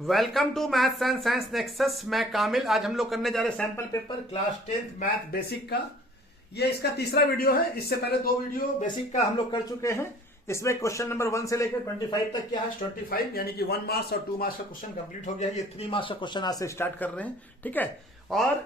Welcome to maths and science Nexus. मैं कामिल। आज हम लोग करने जा रहे हैं sample paper class 10th math basic का। ये इसका तीसरा वीडियो है। इससे पहले दो वीडियो बेसिक का हम लोग कर चुके हैं। इसमें क्वेश्चन नंबर 1 से लेकर 25 तक क्या है, 25 यानी कि 1 मार्क्स और 2 मार्क्स का क्वेश्चन कंप्लीट हो गया है। ये 3 मार्क्स का क्वेश्चन आज से स्टार्ट कर रहे हैं, ठीक है। और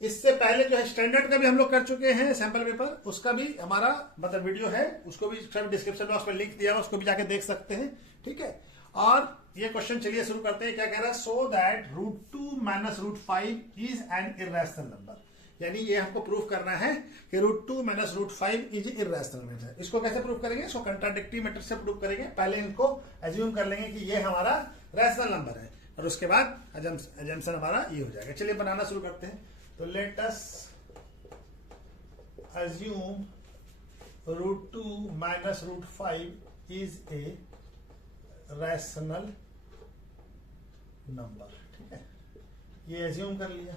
इससे पहले जो है स्टैंडर्ड का भी हम लोग कर चुके हैं सैंपल पेपर, उसका भी हमारा मतलब वीडियो है, उसको भी सब डिस्क्रिप्शन बॉक्स में लिंक दिया है, उसको भी जाके देख सकते हैं, ठीक है। और ये क्वेश्चन चलिए शुरू करते हैं। क्या कह रहा है, so that √2 minus √5 is an irrational number. यानी ये हमको प्रूफ करना है कि √2 माइनस √5 इज इर्रेशनल नंबर। इसको कैसे प्रूफ करेंगे, इसको कंट्राडिक्टरी मेथड से प्रूफ करेंगे। पहले इनको एज्यूम कर लेंगे कि ये हमारा रैशनल नंबर है, और उसके बाद अजम्पशन हमारा ये हो जाएगा। चलिए बनाना शुरू करते हैं। तो let us assume √2 minus √5 is a rational number, ठीक है। ये एज्यूम कर लिया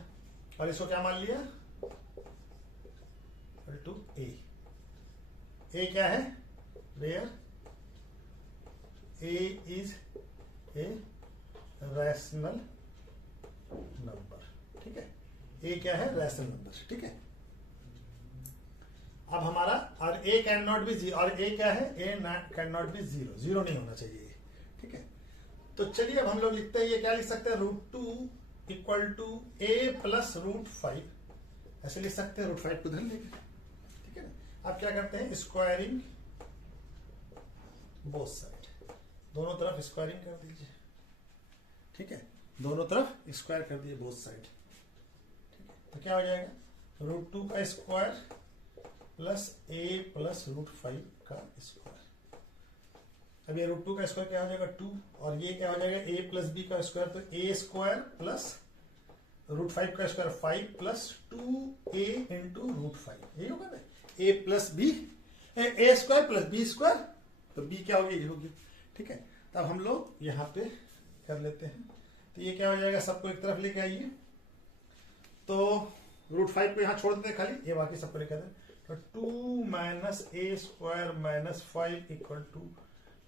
और इसको क्या मान लिया, टू ए क्या है, where a is a rational number, ठीक है। ए क्या है, रैशनल नंबर, ठीक है। अब हमारा और A can not be zero, और ए क्या है, A can not be zero, zero नहीं होना चाहिए, ठीक है। तो चलिए अब हम लोग लिखते हैं, ये क्या लिख सकते हैं, √2 इक्वल टू ए प्लस √5, ऐसे लिख सकते हैं। √5 को धन लेंगे, ठीक है ना। अब क्या करते हैं, स्क्वायरिंग बोथ साइड, दोनों तरफ स्क्वायरिंग कर दीजिए, ठीक है। दोनों तरफ स्क्वायर कर दिए बोथ साइड, ठीक है। तो क्या हो जाएगा, √2 का स्क्वायर प्लस ए प्लस √5 का स्क्वायर। अब ये √2 का स्क्वायर क्या हो जाएगा, 2, और ये क्या हो जाएगा, a प्लस बी का स्क्वायर। तो ए स्क्वायर प्लस √5 का स्क्वायर 5 प्लस 2a इंटू √5, यही होगा ना। a plus b, a square plus b square, तो b क्या होगी, ये होगी, ठीक है। तब हम लोग यहाँ पे कर लेते हैं। तो ये क्या हो जाएगा, सबको एक तरफ लेके आइए। तो √5 को यहाँ छोड़ देते हैं खाली, ये बाकी सबको लेकर आते हैं। तो 2 minus a square minus 5 equal to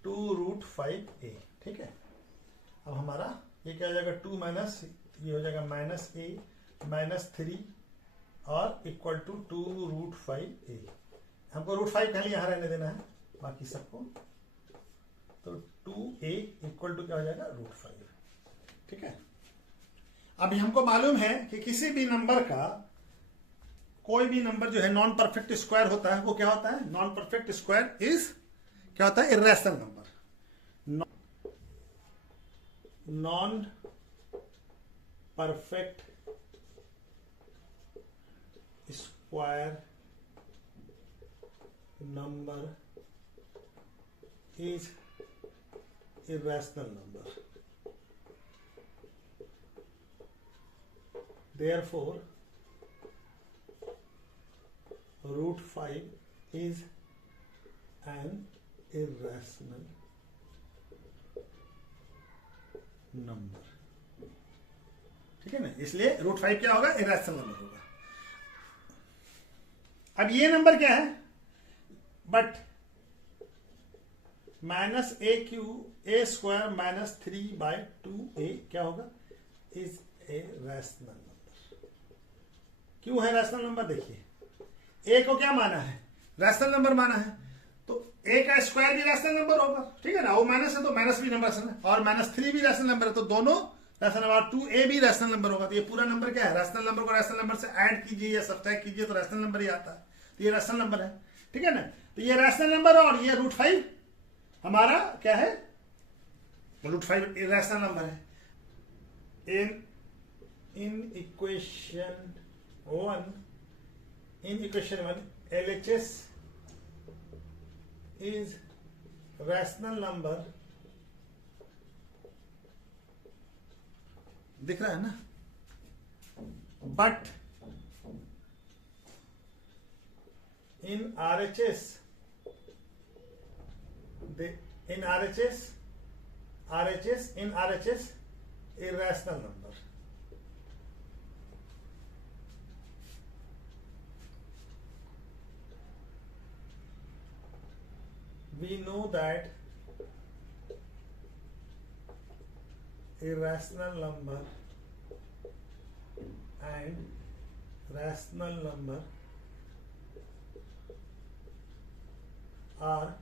2√5a, ठीक है। अब हमारा ये क्या हो जाएगा, 2 माइनस ये हो जाएगा माइनस ए माइनस 3 और इक्वल टू 2√5a। हमको √5 खाली यहाँ रहने देना है, बाकी सबको। तो 2a इक्वल टू क्या हो जाएगा, √5, ठीक है। अभी हमको मालूम है कि किसी भी नंबर का कोई भी नंबर जो है नॉन परफेक्ट स्क्वायर होता है, वो क्या होता है, नॉन परफेक्ट स्क्वायर इज क्या होता है, irrational number. Non perfect square number is irrational number, therefore √5 is an irrational number, ठीक है ना। इसलिए √5 क्या होगा, इर्रेशनल नंबर होगा। अब ये नंबर क्या है, but minus A Q A square minus 3/2a क्या होगा, इज ए रैशनल नंबर। क्यों है रैशनल नंबर, देखिए ए को क्या माना है, रैशनल नंबर माना है, तो ए का स्क्वायर भी रैशनल नंबर होगा, ठीक है ना। वो माइनस है तो माइनस भी नंबर है, और -3 भी रैशनल नंबर है, तो दोनों रैशनल नंबर। 2a भी रैशनल नंबर होगा। तो ये पूरा नंबर क्या है, रैशनल नंबर को रैशनल नंबर से ऐड कीजिए या सब्ट्रैक्ट कीजिए तो रैशनल नंबर ही आता है। तो ये रैशनल नंबर है, ठीक है ना। तो ये रैशनल नंबर और ये √5 हमारा क्या है, √5 रैशनल नंबर है। In equation 1 LHS is rational number, दिख रहा है ना, but in RHS irrational number. We know that irrational number and rational number are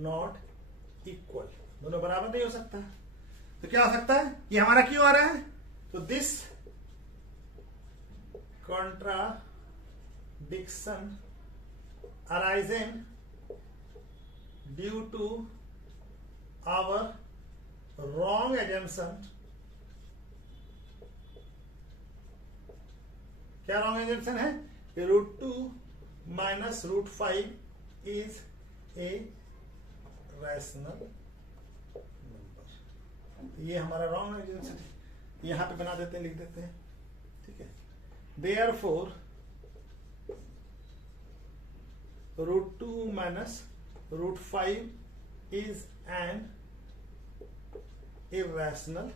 not equal, दोनों बराबर नहीं हो सकता। तो क्या हो सकता है, ये हमारा क्यों आ रहा है, तो this contradiction arising due to our wrong assumption, क्या रॉन्ग एजम्पशन है, √2 minus √5 is a rational number. ये हमारा रॉन्ग एजम्पशन है, यहां पे बना देते हैं, लिख देते हैं, ठीक है। Therefore √2 minus √5 is an irrational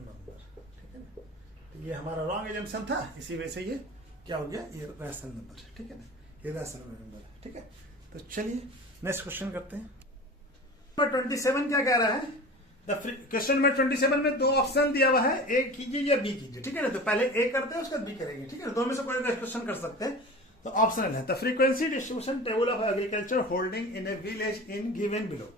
number, ठीक है ना। तो ये हमारा रॉन्ग एजम्पशन था, इसी वजह से ये क्या हो गया, ये रैशनल नंबर, ठीक है ना, ये रैशनल नंबर, ठीक है। तो चलिए नेक्स्ट क्वेश्चन करते हैं। 27 क्या कह रहा है, क्वेश्चन में 27 में दो ऑप्शन दिया हुआ है, ए कीजिए या बी कीजिए, ठीक है ना। तो पहले ए करते हैं, उसके बाद बी करेंगे, ठीक है ना। दो में से कोई क्वेश्चन कर सकते हैं, तो ऑप्शनल है। The frequency distribution table of agriculture holding in A village in given below,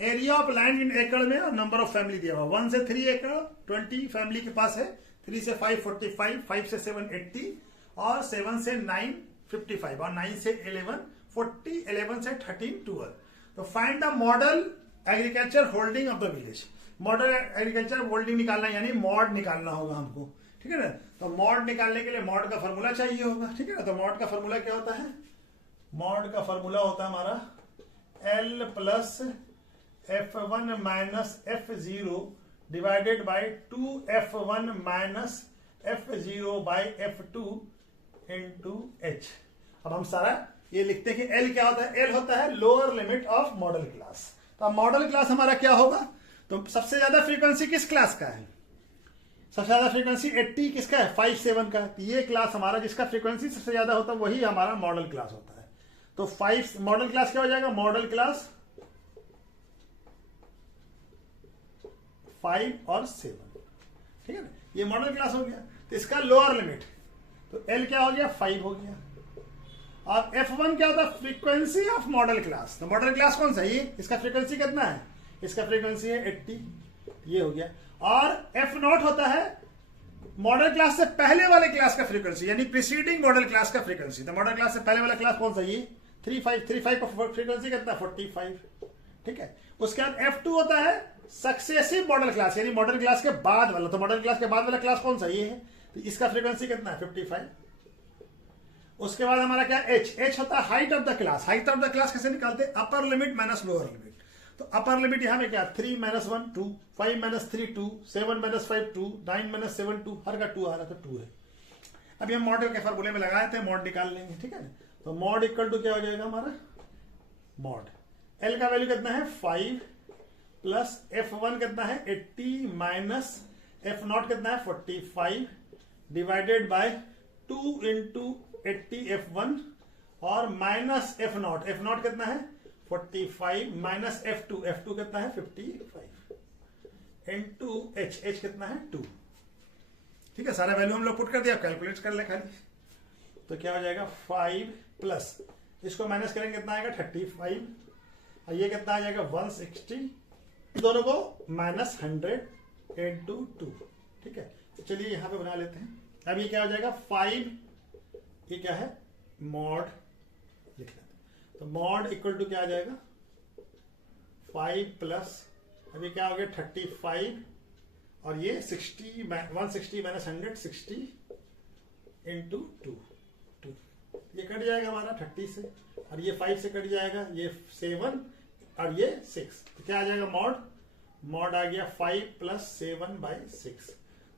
area of land in एकड़ में और नंबर ऑफ फैमिली दिया हुआ, 1 से 3 एकड़ 20 फैमिली के पास है, 3 से 5 45, 5 से 7 80 और 7 से 9 55 और 9 से 11 40, 11 से 13 12। तो find the model agriculture holding of the village, model agriculture holding निकालना यानी मॉड निकालना होगा हमको, ठीक है ना। तो मॉड निकालने के लिए मॉड का फॉर्मूला चाहिए होगा, ठीक है ना। तो मॉड का फॉर्मूला क्या होता है, मॉड का फॉर्मूला होता है हमारा L plus F1 minus F0 divided by 2F1 minus F0 by F2 into H। अब हम सारा ये लिखते हैं कि L क्या होता है, L होता है lower limit of model class. तो अब मॉडल क्लास हमारा क्या होगा, तो सबसे ज्यादा फ्रीक्वेंसी किस क्लास का है, सबसे ज्यादा फ्रीक्वेंसी 80 किसका है, 57 का। तो ये क्लास हमारा जिसका फ्रीक्वेंसी सबसे ज्यादा होता है वही हमारा मॉडल क्लास होता है। तो 5 मॉडल क्लास क्या हो जाएगा, मॉडल क्लास 5 और 7, ठीक है ना। ये मॉडल क्लास हो गया। तो इसका लोअर लिमिट, तो L क्या हो गया, 5 हो गया। अब F1 क्या होता है, फ्रीक्वेंसी ऑफ मॉडल क्लास। तो मॉडल क्लास कौन सा है, ये इसका फ्रीक्वेंसी कितना है, इसका फ्रीक्वेंसी है 80, ये हो गया। और F0 होता है मॉडल क्लास से पहले वाले क्लास का फ्रीक्वेंसी, यानी प्रीसीडिंग मॉडल क्लास का फ्रीक्वेंसी। तो मॉडल क्लास से पहले वाला क्लास कौन सा, ये 35 का फ्रीक्वेंसी कितना है, 45, ठीक है। उसके बाद F2 होता है सक्सेसिव मॉडल क्लास, यानी मॉडल क्लास के बाद वाला। तो मॉडल क्लास के बाद वाला क्लास कौन सा, ये है। तो इसका फ्रीक्वेंसी कितना है, 55। उसके बाद हमारा क्या, H होता है height of the class. Height of the class कैसे निकालते हैं, upper limit minus lower limit. तो अपर लिमिट यहां में क्या, 3 माइनस 1 2, 5 माइनस 3 2, 7 माइनस 5 2, 9 माइनस 7 2, हर का 2 आ रहा था, 2 है। अभी हम मॉडल के फॉर्मूले में लगाए थे, मॉड निकाल लेंगे, ठीक है ना। तो मॉड इक्वल टू क्या हो जाएगा हमारा, मॉड L का वैल्यू कितना है 5 प्लस F1 कितना है 80 माइनस F0 कितना है 45 डिवाइडेड बाय 2 इंटू 80 F1 और माइनस F0, F0 कितना है 45 माइनस F2 कितना है 55 इंटू H कितना है 2, ठीक है। सारा वैल्यू हम लोग पुट कर दिया, कैलकुलेट कर ले खाली। तो क्या हो जाएगा 5 प्लस इसको माइनस करेंगे कितना आएगा 35 और ये कितना आ जाएगा 160, दोनों को माइनस 100 इंटू 2, ठीक है। तो चलिए यहां पे बना लेते हैं। अब ये क्या हो जाएगा 5, ये क्या है मॉड लिख लेते हैं। तो मॉड इक्वल टू क्या आ जाएगा 5 प्लस अभी क्या हो गया 35 और ये 60 160 माइनस 100 60 इंटू 2, ये कट जाएगा हमारा 30 से और ये 5 से कट जाएगा, ये 7 और ये 6। तो क्या आ जाएगा मॉड आ गया 5 प्लस 7/6।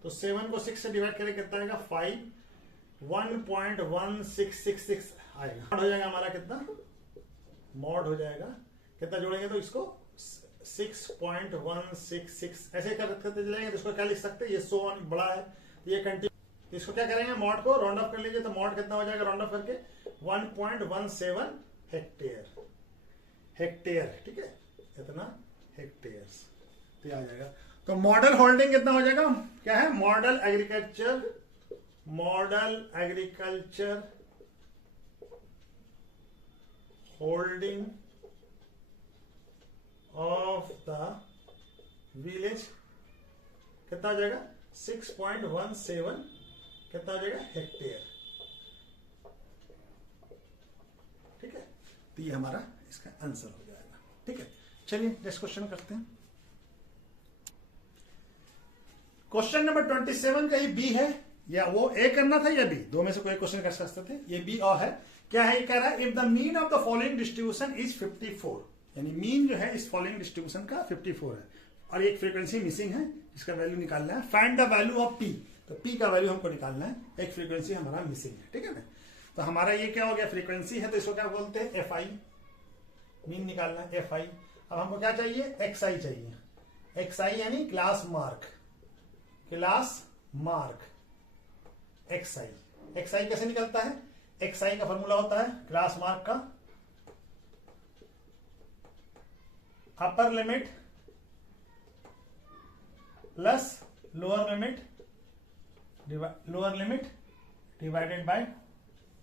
तो 7 को 6 से डिवाइड करें कितना आएगा 5, 1.1666 आएगा। हो जाएगा हमारा कितना मॉड हो जाएगा, कितना जोड़ेंगे तो इसको 6.166 ऐसे करते चलेंगे। तो इसको क्या लिख सकते हैं, ये 100 बड़ा है, ये कंटिन्यू। इसको क्या करेंगे मॉड को राउंड ऑफ कर लीजिए। तो मॉड कितना हो जाएगा राउंड ऑफ करके 1.17 हेक्टेयर, ठीक है। कितना हेक्टेयर्स, तो ये आ जाएगा। तो मॉडल होल्डिंग कितना हो जाएगा, क्या है, model agriculture holding of the village कितना हो जाएगा 6.17 कितना हो जाएगा हेक्टेयर। ठीक है, तो ये हमारा इसका आंसर हो जाएगा। ठीक है, चलिए नेक्स्ट क्वेश्चन करते हैं। क्वेश्चन नंबर 27 का ये बी है, या वो ए करना था या बी, दो में से कोई क्वेश्चन कर सकते थे। ये बी और है, क्या है, ये कह रहा है if the mean of the following distribution is 54, यानी मीन जो है इस फॉलोइंग डिस्ट्रीब्यूशन का 54 है और एक फ्रीक्वेंसी मिसिंग है जिसका वैल्यू निकालना है। Find the value of P, तो पी का वैल्यू हमको निकालना है, एक फ्रीक्वेंसी हमारा मिसिंग है। ठीक है ना, तो हमारा ये क्या हो गया, फ्रीक्वेंसी है तो इसको क्या बोलते हैं एफ आई, मीन निकालना है एफ आई। अब हमको क्या चाहिए, एक्स आई चाहिए, एक्स आई यानी क्लास मार्क एक्स आई। एक्स आई कैसे निकलता है, एक्स आई का फॉर्मूला होता है क्लास मार्क का upper limit plus lower limit divided by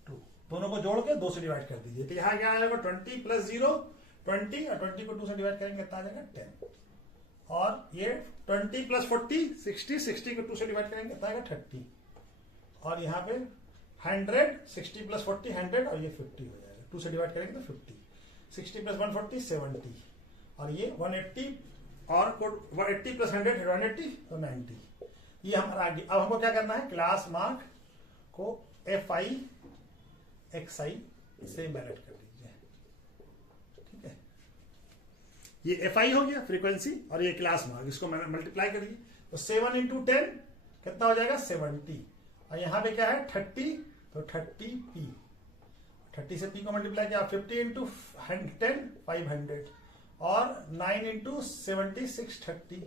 2, दोनों को जोड़ के 2 से डिवाइड कर दीजिए। तो यहां क्या आएगा 20 प्लस 0 20 और 20 को 2 से डिवाइड करेंगे कितना आ जाएगा 10, और ये 20 प्लस 40 60 को 2 से डिवाइड करेंगे कितना आएगा 30, और यहाँ पे 100 60 प्लस 40 100 और ये 50 हो जाएगा, 2 से डिवाइड करेंगे तो 50, 60 प्लस 140 70, और ये 180 और 180 प्लस 100 180 तो 90। ये हमारा आगे। अब हमको क्या करना है, क्लास मार्क को एफ आई एक्स आई से बैलेट कर दीजिए। ठीक है, ये एफ आई हो गया फ्रीक्वेंसी और ये क्लास मार्क, इसको मैंने मल्टीप्लाई करिए तो 7 इंटू 10 कितना हो जाएगा 70, और यहां पे क्या है 30 तो 30 पी, 30 से पी को मल्टीप्लाई किया 50 इंटू 10 500 और 9 इंटू 76 30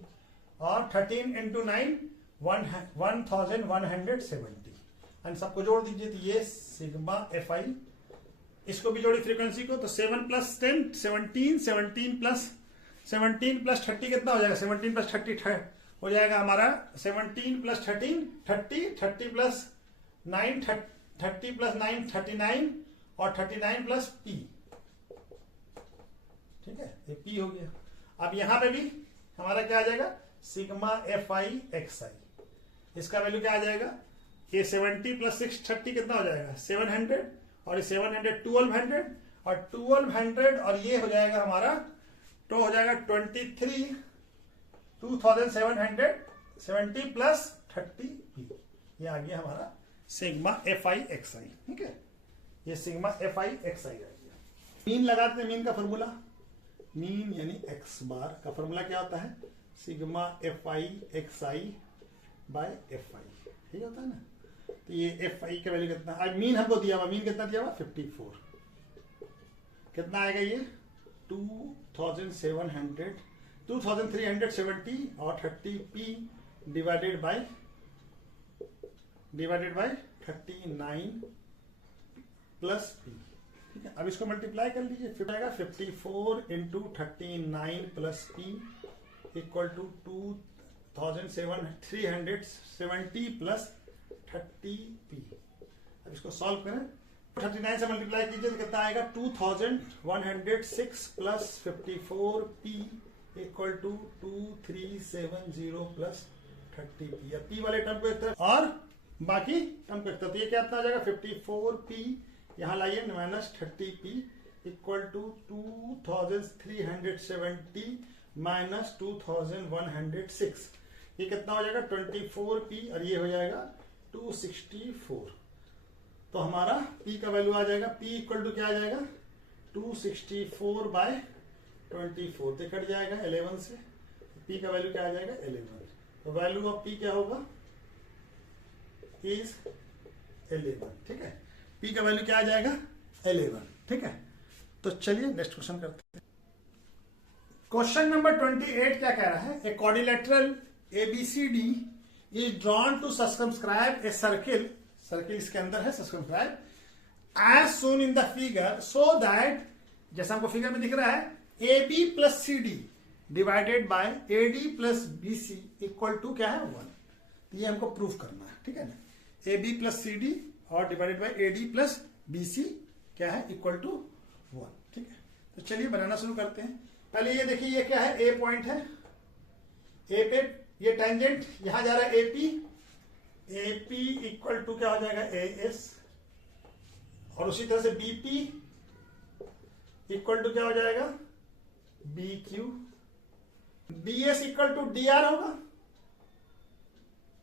और 13 इंटू 9 1170, एंड सबको जोड़ दीजिए तो ये सिग्मा एफ आई, इसको भी जोड़ी फ्रीक्वेंसी को तो 7 प्लस 10 17 प्लस 30 कितना हो जाएगा 17 प्लस 30 हो जाएगा हमारा 17 प्लस 13 30 प्लस 9 30 प्लस 9 39 और 39 प्लस पी। ठीक है, ये पी हो गया। अब यहां पे भी हमारा क्या आ जाएगा सिग्मा एफ आई एक्स आई, इसका वैल्यू क्या आ जाएगा, ये 70 प्लस 6 30 कितना हो जाएगा 700, और ये 700 1200 और 1200 और ये हो जाएगा हमारा तो हो जाएगा 23 2770 प्लस 30 पी, ये आ गया हमारा sigma f i x i. ठीक है, ये sigma f i x i आ गया। मीन लगाते हैं, मीन का फॉर्मूला, मीन यानी एक्स बार का फॉर्मूला क्या होता है sigma f i x i by f i, ठीक होता है ना। तो ये एफ आई का वैल्यू कितना, आज मीन हमको दिया हुआ, मीन कितना दिया हुआ 54, कितना आएगा ये 2370 और 30 P divided by 39 plus P. ठीक है, अब इसको मल्टीप्लाई कर लीजिए, फिर आएगा 54 into 39 plus p equal to 2370 plus 30 p. अब इसको सॉल्व करें, 39 से मल्टीप्लाई कीजिए तो कितना आएगा 2106 plus 54 p equal to 2370 plus 30 p. अब पी वाले टर्म को एक तरफ और बाकी टर्म को एक तरफ, ये क्या आ जाएगा 54 पी यहां लाइए minus 30 p equal to 2370 minus 2106, ये कितना हो जाएगा 24 पी और ये हो जाएगा 264। तो हमारा P का वैल्यू आ जाएगा, P इक्वल टू क्या आ जाएगा 264 बाय 24, तो कट जाएगा 11 से, P का वैल्यू क्या आ जाएगा 11। तो वैल्यू ऑफ P क्या होगा इज 11। ठीक है, P का वैल्यू क्या आ जाएगा 11। ठीक है, तो चलिए नेक्स्ट क्वेश्चन करते हैं। क्वेश्चन नंबर 28 क्या कह रहा है, a quadrilateral ABCD is drawn to circumscribe a circle, circle इसके अंदर है circumscribe as shown in the figure, so that जैसा हमको फिगर में दिख रहा है a B plus C d divided by A D plus B c equal to क्या है 1। ये हमको प्रूफ करना है, ठीक है ना। A B plus C D और divided by A D plus B C क्या है इक्वल टू 1, ठीक है। तो चलिए बनाना शुरू करते हैं। पहले ये देखिए ये क्या है, ए पॉइंट है, ए पे ये टेंजेंट यहां जा रहा है एपी, एपी इक्वल टू क्या हो जाएगा ए एस, और उसी तरह से बीपी इक्वल टू क्या हो जाएगा B Q, D S equal to D R होगा,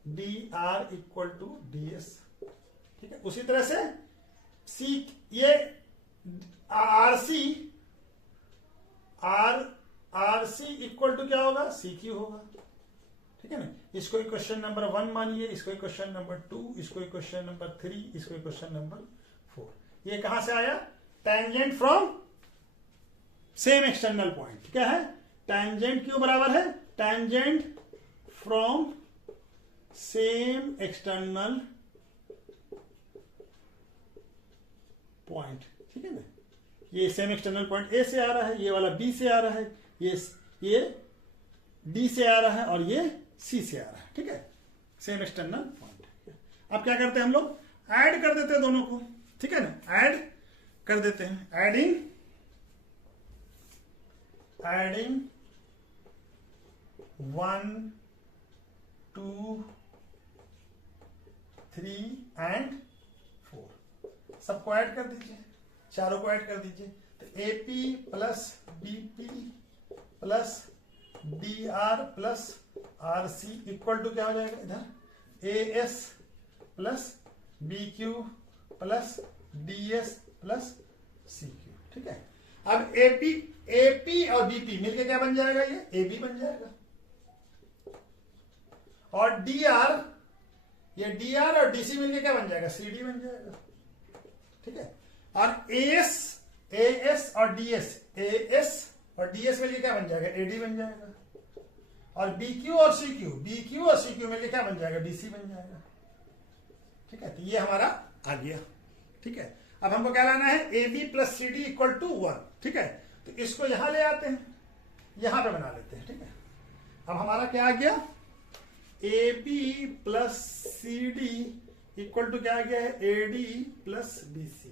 D are equal to D S, ठीक है। उसी तरह से सी ये R C, R C equal to क्या होगा सी क्यू होगा, ठीक है ना। इसको इक्वेशन नंबर 1 मानिए, इसको इक्वेशन नंबर 2, इसको इक्वेशन नंबर 3, इसको इक्वेशन नंबर 4। ये कहां से आया, tangent from same external point. क्या है, टेंजेंट क्यों बराबर है, tangent from same external point, ठीक है ना। ये सेम एक्सटर्नल पॉइंट ए से आ रहा है, ये वाला बी से आ रहा है, ये डी से आ रहा है और ये सी से आ रहा है, ठीक है, सेम एक्सटर्नल पॉइंट। अब क्या करते हैं हम लोग, ऐड कर देते हैं दोनों को, ठीक है ना, ऐड कर देते हैं, एडिंग 1 2 3 and 4 सबको ऐड कर दीजिए, चारों को ऐड कर दीजिए। तो AP plus BP plus DR plus RC equal to क्या हो जाएगा इधर AS plus BQ plus DS plus CQ, ठीक है। अब AP और BP मिलके क्या बन जाएगा, ये AB बन जाएगा, और DR ये DR और DC मिलके क्या बन जाएगा CD बन जाएगा, ठीक है। और AS और DS मिलके क्या बन जाएगा AD बन जाएगा, और BQ और CQ मिलके क्या बन जाएगा DC बन जाएगा, ठीक है। तो ये हमारा आ गया, ठीक है। अब हमको क्या लाना है, AB plus CD equal to 1, ठीक है। तो इसको यहां ले आते हैं, यहां पे बना लेते हैं, ठीक है। अब हमारा क्या आ गया, AB plus CD equal to क्या आ गया है AD प्लस BC।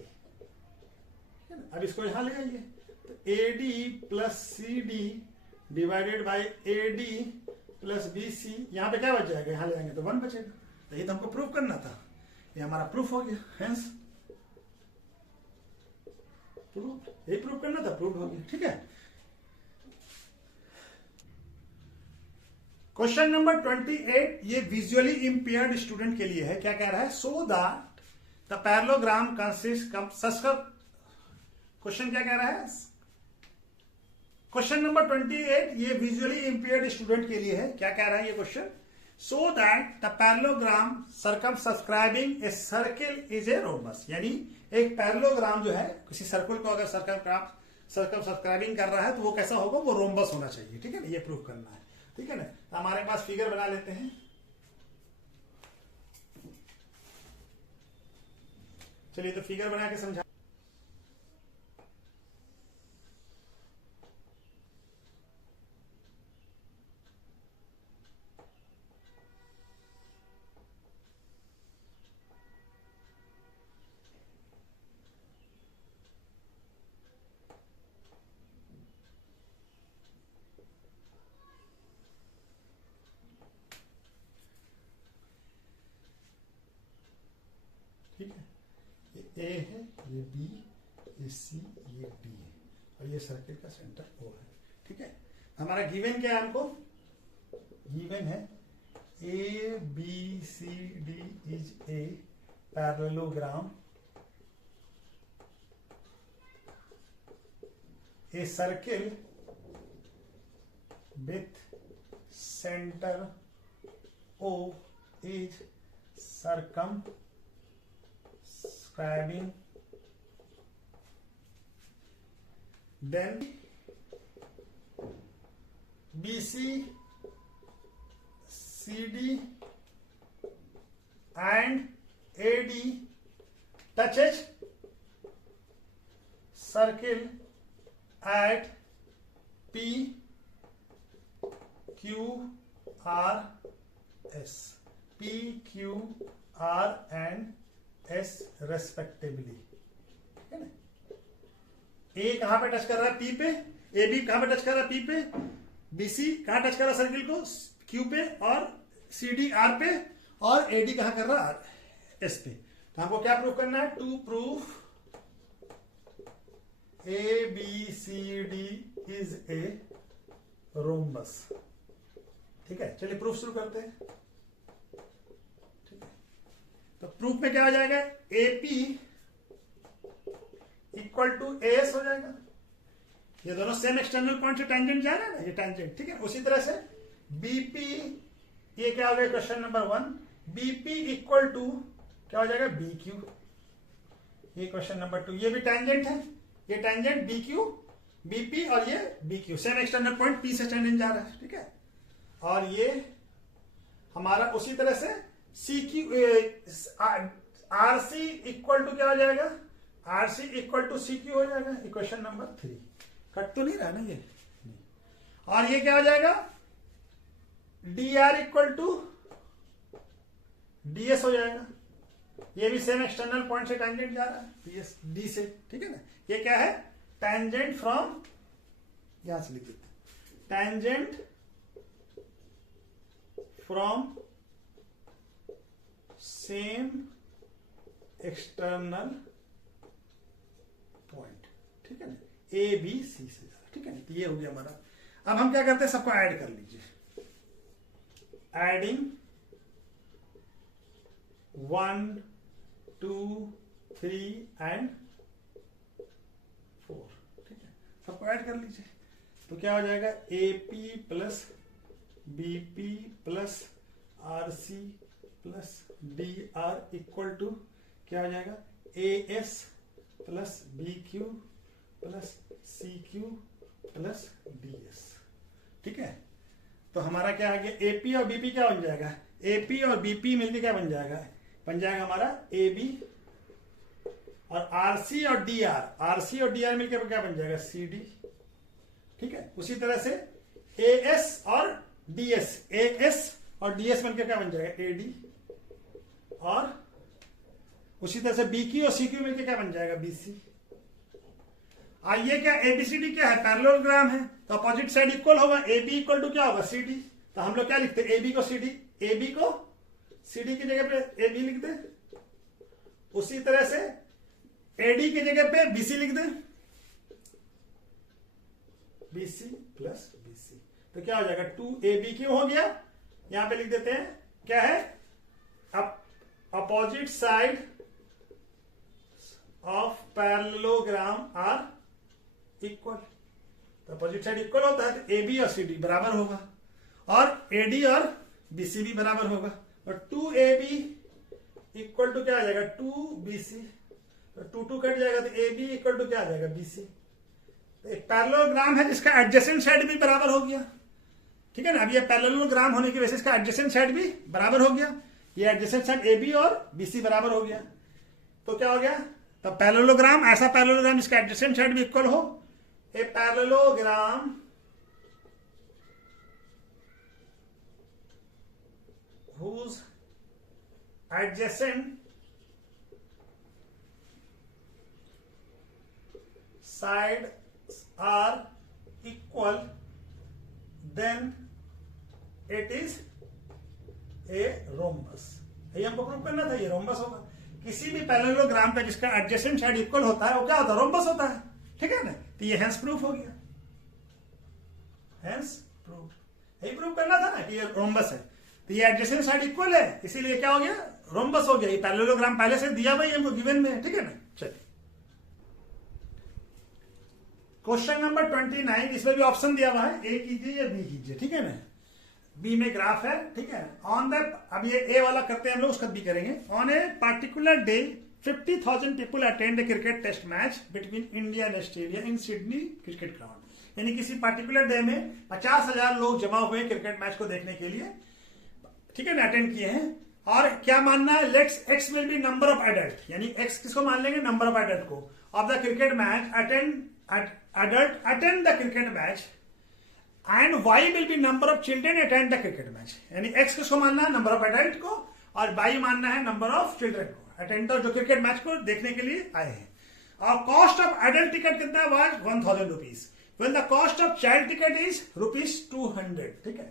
अब इसको यहां ले आइए, तो AD plus CD divided by AD plus BC, यहां पे क्या बच जाएगा, यहां ले आएंगे तो 1 बचेगा। तो ये तो हमको प्रूफ करना था, ये हमारा प्रूफ हो गया, हेंस प्रूफ, ये प्रूफ करना था, प्रूफ हो गया, ठीक है। क्वेश्चन नंबर 28 ये विजुअली इंपेयर्ड स्टूडेंट के लिए है। क्या कह रहा है, सो that the parallelogram consist, question क्या कह रहा है, क्वेश्चन नंबर 28 ये विजुअली इंपेयर्ड स्टूडेंट के लिए है। क्या कह रहा है ये question, so that the parallelogram circumscribing a circle is a rhombus, यानी एक पैरेललोग्राम जो है किसी सर्कल को अगर सर्कमसक्राइबिंग कर रहा है तो वो कैसा होगा, वो रोम्बस होना चाहिए, ठीक है ना। ये प्रूफ करना है, ठीक है ना। तो हमारे पास फिगर बना लेते हैं, चलिए तो फिगर बना के समझा। ठीक है, ये A है, ये B, ये C, ये D है, और ये सर्किल का सेंटर O है, ठीक है। हमारा गिवन क्या है, हमको गिवन है ABCD is a parallelogram, a circle with centre O is circumscribing, then BC, CD and AD touches circle at P Q R S, P Q R and S respectively, है ना। ए कहां पे touch कर रहा है? P पे। A B कहां पे टच कर रहा है? P पे। बी सी कहां टच कर रहा है सर्किल को? Q पे। और सी डी R पे। और ए डी कहां कर रहा है? S पे। तो हमको क्या प्रूव करना है? To prove a b c d is a rhombus. ठीक है, चलिए प्रूफ शुरू करते हैं। ठीक है, तो प्रूफ में क्या हो जाएगा? एपी इक्वल टू एस हो जाएगा। ये दोनों सेम एक्सटर्नल पॉइंट से टेंजेंट जा रहा है ना, ये टेंजेंट। ठीक है, उसी तरह से बीपी, ये क्या हो गया question number 1, BP equal to क्या हो जाएगा? B q. ये क्वेश्चन नंबर 2, ये भी टेंजेंट है, ये टेंजेंट बी क्यू, बीपी, और ये b q, same external point p से टेंजेंट जा रहा है। ठीक है, और ये हमारा उसी तरह से c q, r C equal to क्या हो जाएगा? R C equal to c q हो जाएगा। इक्वेशन नंबर 3 कट तो नहीं रहा ना ये? और ये क्या हो जाएगा? D are equal to D s हो जाएगा। ये भी सेम एक्सटर्नल पॉइंट से टेंजेंट जा रहा है, पीएस डी से। ठीक है ना, ये क्या है? टेंजेंट फ्रॉम, यहां से लिख देते हैं, tangent from same external point. ठीक है ना, ए बी सी से। ठीक है ना, तो ये हो गया हमारा। अब हम क्या करते हैं? सबको ऐड कर लीजिए। Adding 1 2 3 and 4। ठीक है, सबको ऐड कर लीजिए। तो क्या हो जाएगा? AP plus BP plus RC plus d are equal to क्या हो जाएगा? A s plus b q plus c q plus d S. ठीक है, तो हमारा क्या आ गया? एपी और बीपी क्या बन जाएगा? एपी और बीपी मिलकर क्या बन जाएगा? बन जाएगा हमारा ए बी, और आरसी और डी आर, आरसी और डी आर मिलकर क्या बन जाएगा? C D. ठीक है, उसी तरह से ए एस और डी एस, ए एस और डी एस मिलकर क्या बन जाएगा? A D. और उसी तरह से बी क्यू और सी क्यू मिलकर क्या बन जाएगा? B C. आइए, क्या एबीसीडी क्या है? पैरेललोग्राम है, तो अपोजिट साइड इक्वल होगा। ए बी इक्वल टू क्या होगा? C D. तो हम लोग क्या लिखते हैं? ए बी को सी डी, ए बी को सी डी की जगह पे ए बी लिख दे। उसी तरह से एडी की जगह पे बीसी लिख दे, बीसी प्लस बीसी। तो क्या हो जाएगा? 2ab क्यों हो गया? यहां पे लिख देते हैं, क्या है? Opposite side of parallelogram are equal. तो अपोजिट साइड इक्वल होता है, तो ए बी और सी डी बराबर होगा, और ए डी और बी सी भी बराबर होगा। और 2ab इक्वल टू क्या आ जाएगा? 2bc। तो 2 कट जाएगा, तो ए बी इक्वल टू क्या आ जाएगा? bc। तो एक पैरेललोग्राम है जिसका एडजेसेंट साइड भी बराबर हो गया। ठीक है ना, अब ये पैरेललोग्राम होने की वजह से इसका एडजेसेंट साइड भी बराबर हो गया। ये एडजेसेंट साइड ए बी और बीसी बराबर हो गया। तो क्या हो गया? तो पैरेललोग्राम, ऐसा पैरेललोग्राम जिसका एडजेसेंट साइड भी इक्वल हो, a parallelogram whose adjacent sides are equal, then it is a rhombus। ये हमको प्रूव करना था, ये रोम्बस होगा। किसी भी पैरेललोग्राम का जिसका एडजेसेंट साइड इक्वल होता है वो क्या होता है? रोम्बस होता है। ठीक है ना, तो ये हेंस प्रूफ हो गया, हेंस प्रूफ। यही प्रूव करना था ना कि ये रोम्बस है। तो ये एडजेसेंट साइड इक्वल है, इसीलिए क्या हो गया? रोम्बस हो गया। ये पैरेललोग्राम पहले से दिया भाई हमको गिवन में है। ठीक है ना, चलिए क्वेश्चन नंबर 29, इसमें भी ऑप्शन दिया हुआ है, ए कीजिए या बी कीजिए। ठीक है ना, बी में ग्राफ है। ठीक है, ऑन द, अब ये ए वाला करते हैं हम लोग, उसका बी करेंगे। On a particular day 50,000 people attend a cricket test match between India and Australia in Sydney cricket ground. यानी किसी पार्टिकुलर डे में 50,000 लोग जमा हुए क्रिकेट मैच को देखने के लिए। ठीक है ना, अटेंड किए हैं। और क्या मानना है? Let's x will be number of adult, यानी एक्स किसको मान लेंगे? नंबर ऑफ एडल्ट को, of the cricket match attend the cricket match and y will be number of children attend the cricket match. यानी एक्स किसको मानना है, number of adult को, और वाई मानना है नंबर ऑफ चिल्ड्रेन को, अटेंडर जो क्रिकेट मैच को देखने के लिए आए हैं। और कॉस्ट ऑफ एडल्ट टिकट कितना है, was 1000 rupees. Well the cost of child ticket is ₹200। ठीक है,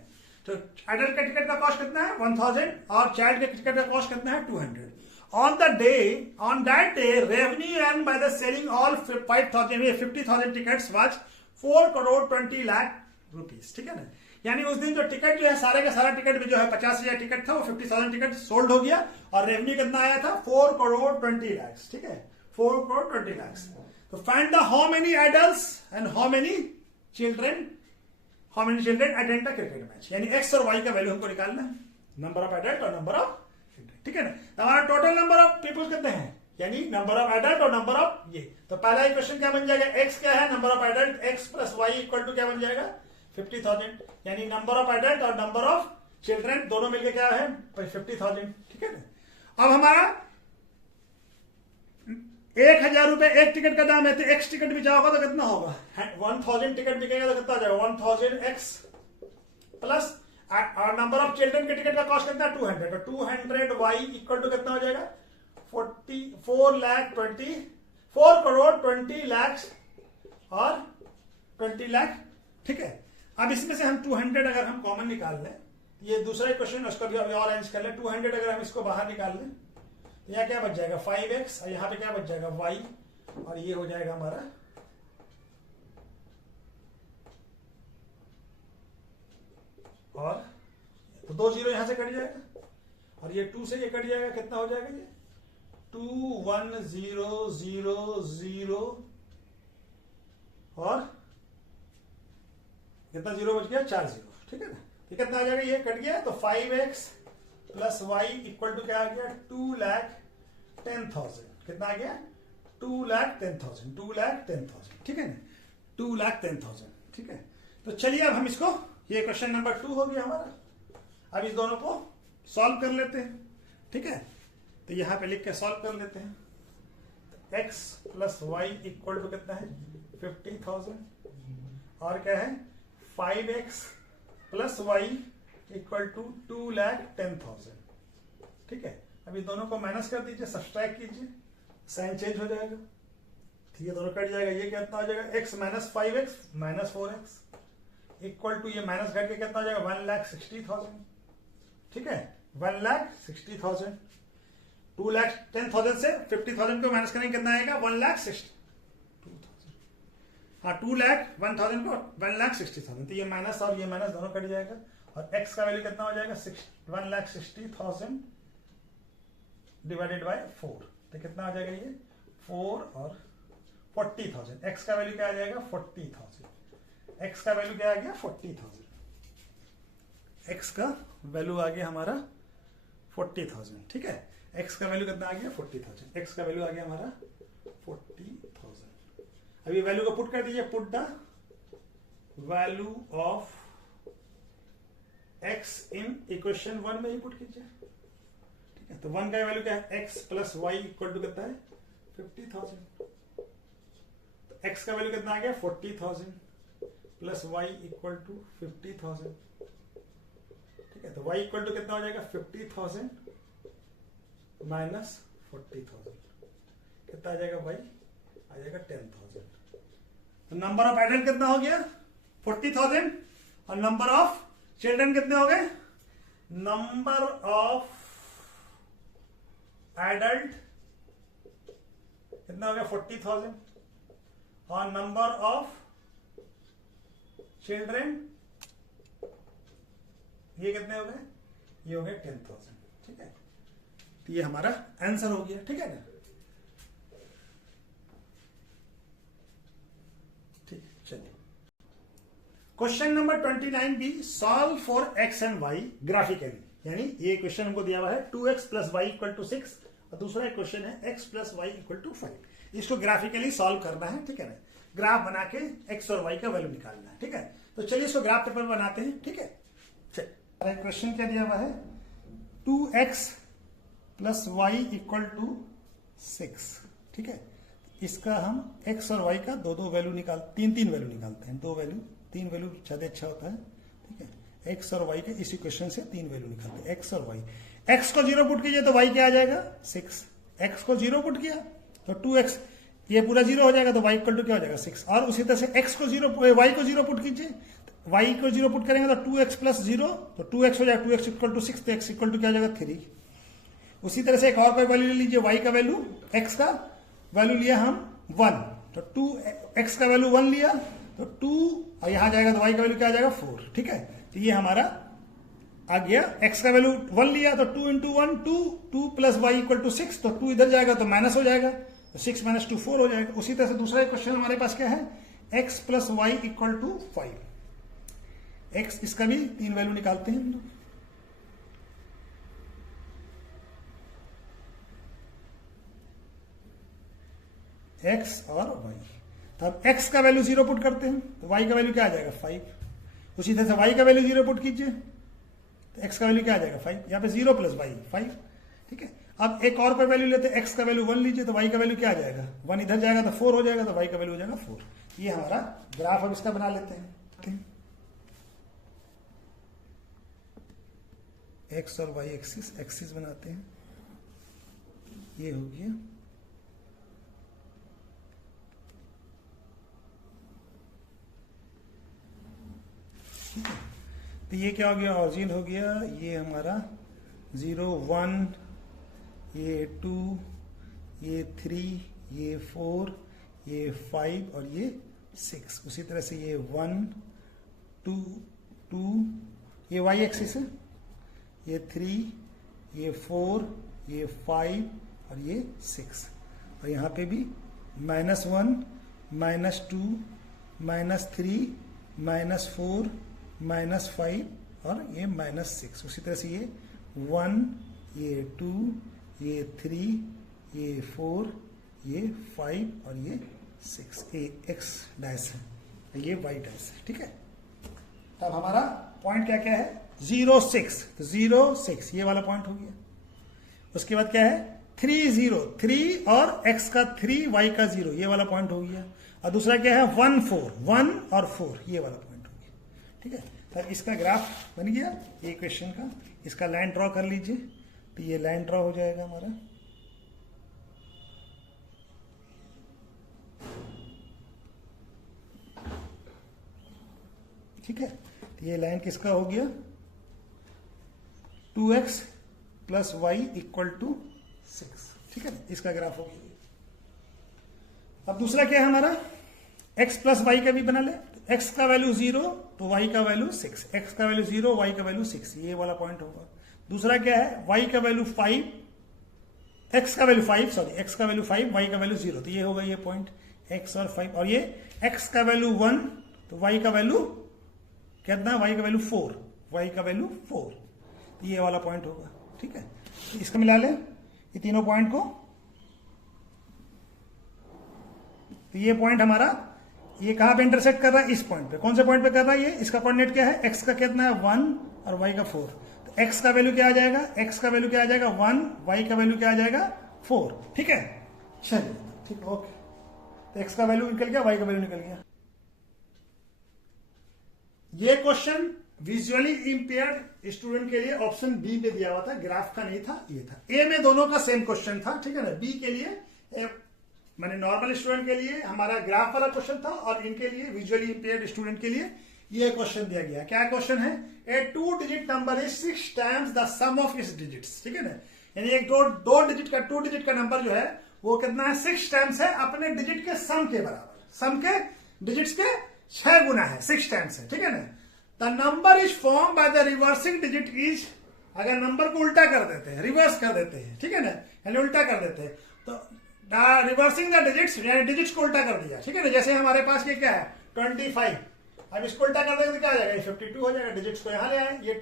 तो एडल्ट का टिकट का कॉस्ट कितना है 1000 और चाइल्ड के टिकट का कॉस्ट कितना है 200। On that day, revenue earned by the selling all 50,000 tickets was 4,20 lakh rupees। ठीक है ना, यानी उस दिन जो टिकट जो है सारे का सारा टिकट में जो है 50,000 टिकट था, वो 50,000 टिकट सोल्ड हो गया और रेवेन्यू कितना आया था 4,20 lakhs। ठीक है, 4,20 lakhs। तो find the how many adults and how many children attend the cricket match. यानी एक्स और वाई का वैल्यू हमको निकालना है, नंबर ऑफ एडल्ट और नंबर ऑफ, ठीक है ना। हमारा टोटल नंबर ऑफ पीपल्स कितने हैं, यानी नंबर ऑफ एडल्ट और नंबर ऑफ ये। तो पहला क्वेश्चन क्या बन जाएगा, एक्स क्या है, number of adult, x plus y equal to क्या बन जाएगा 50,000, यानी नंबर ऑफ एडल्ट और नंबर ऑफ चिल्ड्रेन दोनों मिलकर क्या है 50,000। ठीक है ना। अब हमारा 1,000 रुपए एक टिकट का दाम है, तो एक्स टिकट भी जाओगा तो कितना होगा, 1000 टिकट बिकेगा तो कितना हो जाएगा 1000 एक्स प्लस, और नंबर ऑफ चिल्ड्रन के टिकट का कॉस्ट कितना है 200, तो 200 वाई इक्वल टू कितना हो जाएगा 4 करोड़ 20 लाख और 20 लाख। ठीक है, अब इसमें से हम 200 अगर हम कॉमन निकाल लें, ये दूसरा क्वेश्चन उसका भी अभी और अरेंज कर लें। 200 अगर हम इसको बाहर निकाल लें तो यहाँ क्या बच जाएगा 5x, और यहाँ पे क्या बच जाएगा y, और ये हो जाएगा हमारा और तो 2 0 यहां से कट जाएगा, और ये 2 से ये कट जाएगा, कितना हो जाएगा ये 2 1 0 0 0 और कितना 0 बच गया 4 0। ठीक है ना, तो कितना आ जाएगा, ये कट गया, तो 5x plus y equal to क्या आ गया 2,10,000। कितना आ गया 2,10,000। ठीक है ना, 2,10,000। ठीक है, तो चलिए अब हम इसको, ये क्वेश्चन नंबर 2 हो गया हमारा। अब इस दोनों को सॉल्व कर लेते हैं। ठीक है, तो यहां पे लिख के सॉल्व कर लेते हैं। तो x plus y equal to कितना है 50,000 और क्या है 5x plus y equal to 2,10,000। ठीक है, अभी दोनों को माइनस कर दीजिए, सब्सट्रैक्ट कीजिए, साइन चेंज हो जाएगा, ठीक है, दोनों कट जाएगा। ये कितना हो जाएगा x minus 5x minus 4x equal to ये माइनस करके कितना हो जाएगा 1,60,000। ठीक है, 1,60,000। 2,10,000 से 50,000 को माइनस करेंगे कितना आएगा 1,60,000। हाँ, 2,01,000 को 1,60,000, तो ये माइनस और ये माइनस दोनों कट जाएगा, और x का वैल्यू कितना हो जाएगा 1,60,000 डिवाइडेड बाय 4, तो कितना आ जाएगा ये 4 और 40,000। x का वैल्यू क्या आ जाएगा 40,000। x का वैल्यू क्या आ गया 40,000। x का वैल्यू आ गया हमारा 40,000। ठीक है, x का वैल्यू कितना आ गया 40,000। x का वैल्यू आ गया हमारा 40,000। अभी वैल्यू को पुट कर दीजिए, put the value of x in equation 1 में ही पुट कीजिए। ठीक है, तो 1 का वैल्यू क्या है x plus y equal to कितना है 50,000। तो x का वैल्यू कितना आ गया 40,000 प्लस y इक्वल टू 50,000। ठीक है, तो y इक्वल टू कितना हो जाएगा 50,000 माइनस 40,000, कितना आ जाएगा y आ जाएगा 10,000। तो नंबर ऑफ एडल्ट कितना हो गया 40,000 और नंबर ऑफ चिल्ड्रन कितने हो गए, नंबर ऑफ एडल्ट कितना हो गया 40,000 और नंबर ऑफ चिल्ड्रन ये कितने हो गए, ये हो गए 10,000। ठीक है, तो ये हमारा आंसर हो गया। ठीक है ना, ठीक, चलिए question number 29B, solve for x and y graphically. यानी ये क्वेश्चन हमको दिया हुआ है 2x plus y equal to 6 और दूसरा क्वेश्चन है x plus y equal to 5। इसको ग्राफिकली सॉल्व करना है। ठीक है ना, ग्राफ बना के x और y का वैल्यू निकालना है। ठीक है, तो चलिए इसको ग्राफ पेपर बनाते हैं। ठीक है, चलिए क्वेश्चन क्या दिया हुआ है 2x plus y equal to 6। ठीक है, इसका हम x और y का दो वैल्यू तीन वैल्यू निकालते हैं, 2 वैल्यू 3 वैल्यू ज्यादा अच्छा होता है, ठीक है। एक्स और वाई के इस इक्वेशन से 3 वैल्यू निकालते हैं, एक्स और वाई। एक्स को 0 पुट कीजिए तो वाई क्या आ जाएगा 6, एक्स को 0 पुट किया तो 2x, ये पूरा 0 हो जाएगा तो y इक्वल टू क्या हो जाएगा 6। और उसी तरह से x को 0, y को 0 पुट कीजिए, y को 0 पुट करेंगे तो 2x प्लस 0 तो 2x हो जाएगा, 2x इक्वल टू 6 तो x इक्वल टू क्या हो जाएगा 3। उसी तरह से एक और कोई वैल्यू ले लीजिए, y का वैल्यू, x का वैल्यू लिया हम 1 तो 2x का वैल्यू 1 लिया तो 2 और यहां जाएगा तो y का वैल्यू क्या आ जाएगा 4, ठीक है। तो ये हमारा आ गया, x का वैल्यू 1 लिया तो 2 into 1 2, 2 plus y equal to 6 तो 2 इधर जाएगा तो माइनस हो जाएगा, 6 माइनस 2 4 हो जाएगा। उसी तरह से दूसरा क्वेश्चन हमारे पास क्या है, x plus y equal to 5। x, इसका भी 3 वैल्यू निकालते हैं हम लोग। x और y, तब x का वैल्यू 0 पुट करते हैं तो y का वैल्यू क्या आ जाएगा 5। उसी तरह से y का वैल्यू 0 पुट कीजिए तो x का वैल्यू क्या आ जाएगा 5, यहाँ पे 0 प्लस वाई 5, ठीक है। अब एक और कोई वैल्यू लेते हैं, x का वैल्यू 1 लीजिए तो y का वैल्यू क्या आ जाएगा 1 इधर जाएगा तो 4 हो जाएगा तो y का वैल्यू हो जाएगा 4। ये हमारा ग्राफ अब इसका बना लेते हैं, x और y एक्सिस बनाते हैं, ये हो गया। ठीक है, तो ये क्या हो गया, ऑरिजिन हो गया, ये हमारा 0 1, ये 2, ये 3, ये 4, ये 5 और ये 6। उसी तरह से ये 1 2 2, ये y एक्सिस है, ये 3, ये 4, ये 5 और ये 6। और यहाँ पे भी -1 -2 -3 -4 -5 और ये -6। उसी तरह से ये 1, ये 2, ये 3, ये 4, ये 5 और ये 6। ये x डैश है, ये y डैश है, ठीक है। तब हमारा पॉइंट क्या क्या है 0 6, तो 0 6 ये वाला पॉइंट हो गया। उसके बाद क्या है 3 0, 3 और x का 3 y का 0 ये वाला पॉइंट हो गया। और दूसरा क्या है 1 4, 1 और 4 ये वाला पॉइंट हो गया, ठीक है। तब इसका ग्राफ बन गया ये क्वेश्चन का। इसका लाइन ड्रॉ कर लीजिए, तो ये लाइन ड्रॉ हो जाएगा हमारा, ठीक है। तो ये लाइन किसका हो गया 2x plus y equal to 6, ठीक है। इसका ग्राफ हो गया। अब दूसरा क्या है हमारा x प्लस वाई का भी बना ले, x का वैल्यू 0 तो y का वैल्यू 6, x का वैल्यू 0 y का वैल्यू 6, ये वाला पॉइंट होगा। दूसरा क्या है y का वैल्यू 5, x का वैल्यू 5 सॉरी x का वैल्यू 5 y का वैल्यू 0, तो ये होगा ये पॉइंट x और 5। और ये x का वैल्यू 1 तो y का वैल्यू कितना, y का वैल्यू 4, y का वैल्यू 4, तो ये वाला पॉइंट होगा, ठीक है। तो इसका मिला ले ये तीनों पॉइंट को, तो ये पॉइंट हमारा ये कहां पे इंटरसेक्ट कर रहा है, इस पॉइंट पे। कौन से पॉइंट पे कर रहा है ये, इसका कोऑर्डिनेट क्या है, x का कितना है 1 और y का 4, तो x का वैल्यू क्या आ जाएगा, x का वैल्यू क्या आ जाएगा 1, y का वैल्यू क्या आ जाएगा 4, ठीक है। चलिए ठीक है, ओके। तो x का वैल्यू निकल गया, y का वैल्यू निकल गया। ये क्वेश्चन विजुअली इंपेयर्ड स्टूडेंट के लिए ऑप्शन बी में दिया हुआ था, ग्राफ का नहीं था, ये था। ए में दोनों का सेम क्वेश्चन था, ठीक है ना। बी के लिए मैंने नॉर्मल स्टूडेंट के लिए हमारा ग्राफ वाला क्वेश्चन था, और इनके लिए विजुअली इंपेयर्ड स्टूडेंट के लिए ये क्वेश्चन दिया गया। क्या क्वेश्चन है, a 2 digit number is 6 times the sum of its digits, ठीक है ना। यानी एक दो डिजिट का 2 डिजिट का नंबर जो है वो कितना है 6 टाइम्स है अपने डिजिट के सम के बराबर, सम के डिजिट्स के 6 गुना है, 6 टाइम्स है, ठीक है ना। The number is form by the reversing digit is, अगर नंबर को उल्टा कर देते हैं, रिवर्स कर देते हैं, ठीक है ना, यानी उल्टा कर देते हैं, तो रिवर्सिंग द डिजिट्स यानी डिजिट्स को उल्टा कर दिया, ठीक है ना। जैसे हमारे पास ये क्या है 25, अब इसको उल्टा कर देंगे तो क्या आ जाएगा 52 हो जाएगा। डिजिट्स को यहाँ ले आए, ये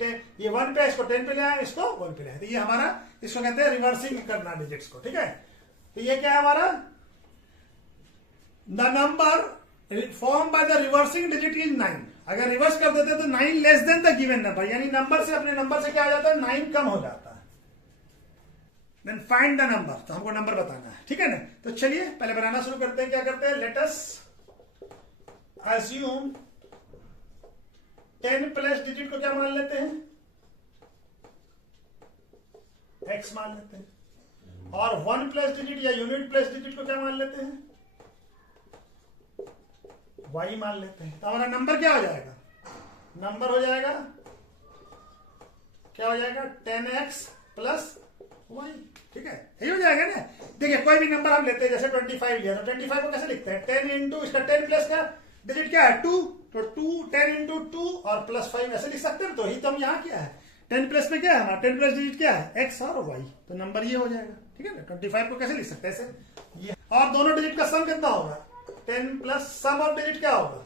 1 पे, इसको 10 पे ले आए, इसको 1 पे ले आए, तो ये हमारा इसको कहते हैं रिवर्सिंग करना डिजिट्स को, ठीक है। तो ये क्या है हमारा, the number form by the reversing digit is 9। अगर रिवर्स कर देते तो 9 less than the given number, यानी नंबर से अपने नंबर से क्या आ जाता है 9 कम हो जाता है। देन फाइंड द नंबर, तो हमको नंबर बताना है, ठीक है ना। तो चलिए पहले बनाना शुरू करते हैं। क्या करते हैं, let us assume 10 plus digit को क्या मान लेते हैं, x मान लेते हैं, और 1 प्लस डिजिट या यूनिट प्लस डिजिट को क्या मान लेते हैं, y मान लेते हैं। तो हमारा नंबर क्या हो जाएगा, नंबर हो जाएगा क्या हो जाएगा 10x प्लस y, ठीक है, यही हो जाएगा ना। देखिए कोई भी नंबर हम लेते हैं, जैसे 25 लिया तो 25 को कैसे लिखते हैं, 10 इंटू इसका 10 प्लस का डिजिट क्या है 2, तो 2 10 इंटू 2 और प्लस 5 ऐसे लिख सकते हैं। तो ही तो हम यहाँ क्या है 10 प्लस में क्या है हमारा 10 प्लस डिजिट क्या है x और y, तो नंबर ये हो जाएगा, ठीक है ना। 25 को कैसे लिख सकते हैं ऐसे ये, और दोनों डिजिट का सम कितना होगा 10 प्लस सम ऑफ डिजिट क्या होगा,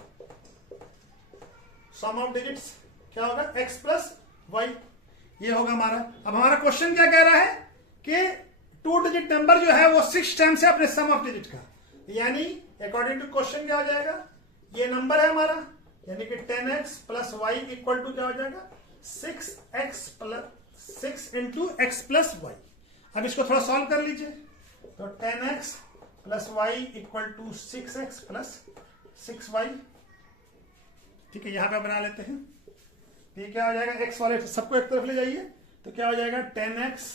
सम ऑफ डिजिट्स क्या होगा x प्लस y, ये होगा हमारा। अब हमारा क्वेश्चन क्या कह रहा है कि 2 डिजिट नंबर जो है वो 6 टाइम्स है अपने सम ऑफ डिजिट का, यानी अकॉर्डिंग टू क्वेश्चन क्या हो जाएगा, ये नंबर है हमारा, यानी कि 10x plus y equal to क्या हो जाएगा 6x plus 6 into x plus y. अब इसको थोड़ा सॉल्व कर लीजिए, तो 10x plus y equal to 6x plus 6y, ठीक है, यहां पे बना लेते हैं। ये क्या हो जाएगा x वाले सबको एक तरफ ले जाइए, तो क्या हो जाएगा 10x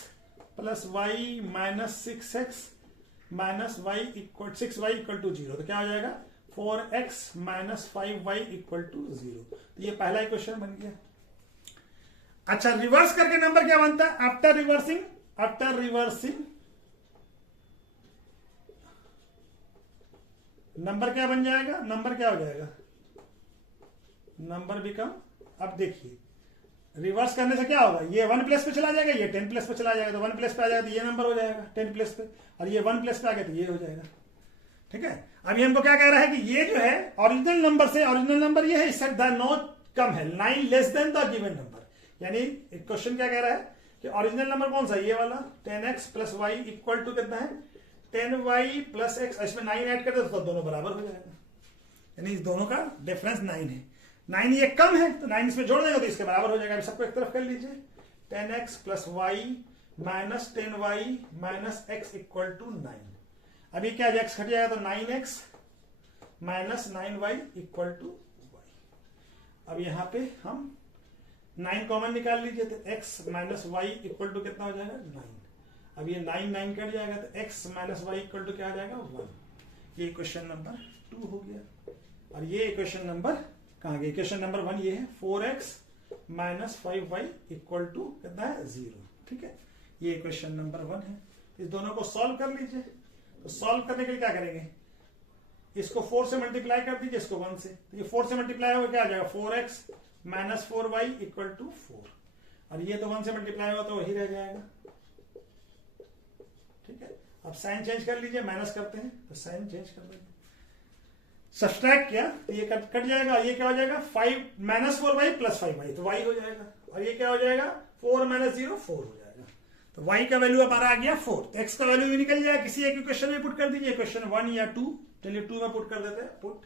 plus y minus 6x minus y equal 6y equal to 0, तो क्या हो जाएगा 4x minus 5y equal to 0। तो ये पहला इक्वेशन बन गया। अच्छा, रिवर्स करके नंबर क्या बनता है, आफ्टर रिवर्सिंग नंबर क्या बन जाएगा, नंबर क्या हो जाएगा, नंबर बिकम, अब देखिए रिवर्स करने से क्या होगा, ये 1 प्लस पे चला जाएगा, ये 10 प्लस पे चला जाएगा, तो 1 प्लस पे आ जाएगा तो ये नंबर हो जाएगा 10 प्लस पे, और ये 1 प्लस पे आ गया तो ये हो जाएगा, ठीक है। अभी हमको क्या कह रहा है कि ये जो है ओरिजिनल नंबर से, ओरिजिनल नंबर ये है, इससे नोट कम है 9 less than the given number, यानी क्वेश्चन क्या कह रहा है कि ओरिजिनल नंबर कौन सा है, ये वाला 10x plus y equal to कितना है 10y प्लस x, इसमें 9 ऐड कर दे तो दोनों बराबर हो जाएगा, यानी इस दोनों का डिफरेंस 9 है, 9 ये कम है तो 9 इसमें जोड़ देंगे तो इसके बराबर हो जाएगा। अभी सबको एक तरफ कर लीजिए, 10x plus y minus 10y minus x equal to 9। अभी क्या x घट जाएगा तो 9x minus 9y equal to y। अब यहां पे हम 9 कॉमन निकाल लीजिए, तो x minus y equal to कितना हो जाएगा 9। अब ये 9 कट जाएगा तो x minus y equal to क्या आ जाएगा 1। ये इक्वेशन नंबर 2 हो गया। और ये इक्वेशन नंबर कहाँ गया, इक्वेशन नंबर 1 ये है 4x minus 5y equal to कितना है 0, ठीक है, ये इक्वेशन नंबर 1 है। इस दोनों को सॉल्व कर लीजिए, तो सॉल्व करने के लिए क्या करेंगे, इसको 4 से मल्टीप्लाई कर दीजिए, इसको 1 से, तो ये 4 से मल्टीप्लाई होगा क्या आ जाएगा 4x minus 4y equal to 4, और ये तो 1 से मल्टीप्लाई होगा तो वही रह जाएगा, ठीक है। अब साइन चेंज कर लीजिए, माइनस करते हैं तो साइन चेंज कर देंगे, सब्सट्रैक्ट किया तो ये कट जाएगा, ये क्या हो जाएगा 5 माइनस 4y प्लस 5y, तो y हो जाएगा, और ये क्या हो जाएगा 4 माइनस 0 4 हो जाएगा, तो y का वैल्यू हमारा आ गया 4, तो x का वैल्यू भी निकल जाएगा, किसी एक इक्वेशन में पुट कर दीजिए, इक्वेशन 1 या 2, चलिए 2 में पुट कर देते हैं, put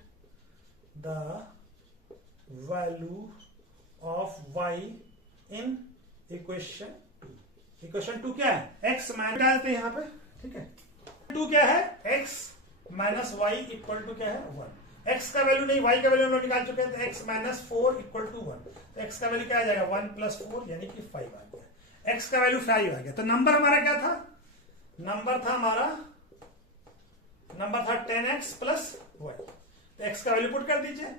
the value of y in equation 2। Equation 2 क्या है, x माइनस डालते हैं यहाँ पे, ठीक है, 2 क्या है x minus y equal to क्या है 1, x का वैल्यू नहीं y का वैल्यू हम लोग निकाल चुके हैं, तो x माइनस 4 इक्वल टू 1, तो x का वैल्यू क्या आ जाएगा 1 प्लस 4 यानी कि 5 आ गया, x का वैल्यू 5 आ गया। तो नंबर हमारा क्या था, नंबर था हमारा, नंबर था 10x प्लस y, तो x का वैल्यू पुट कर दीजिए,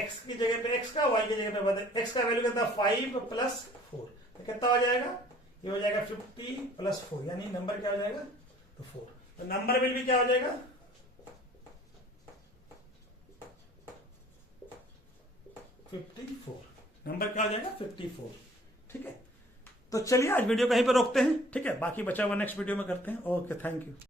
x की जगह पे x का, y की जगह पे x का वैल्यू कितना 5 प्लस 4, तो कितना हो जाएगा, ये हो जाएगा 50 प्लस 4, यानी नंबर क्या हो जाएगा तो 4, तो नंबर विल भी क्या हो जाएगा 54, नंबर क्या हो जाएगा 54, ठीक है। तो चलिए आज वीडियो कहीं पे रोकते हैं, ठीक है, बाकी बचा हुआ नेक्स्ट वीडियो में करते हैं। Okay, thank you.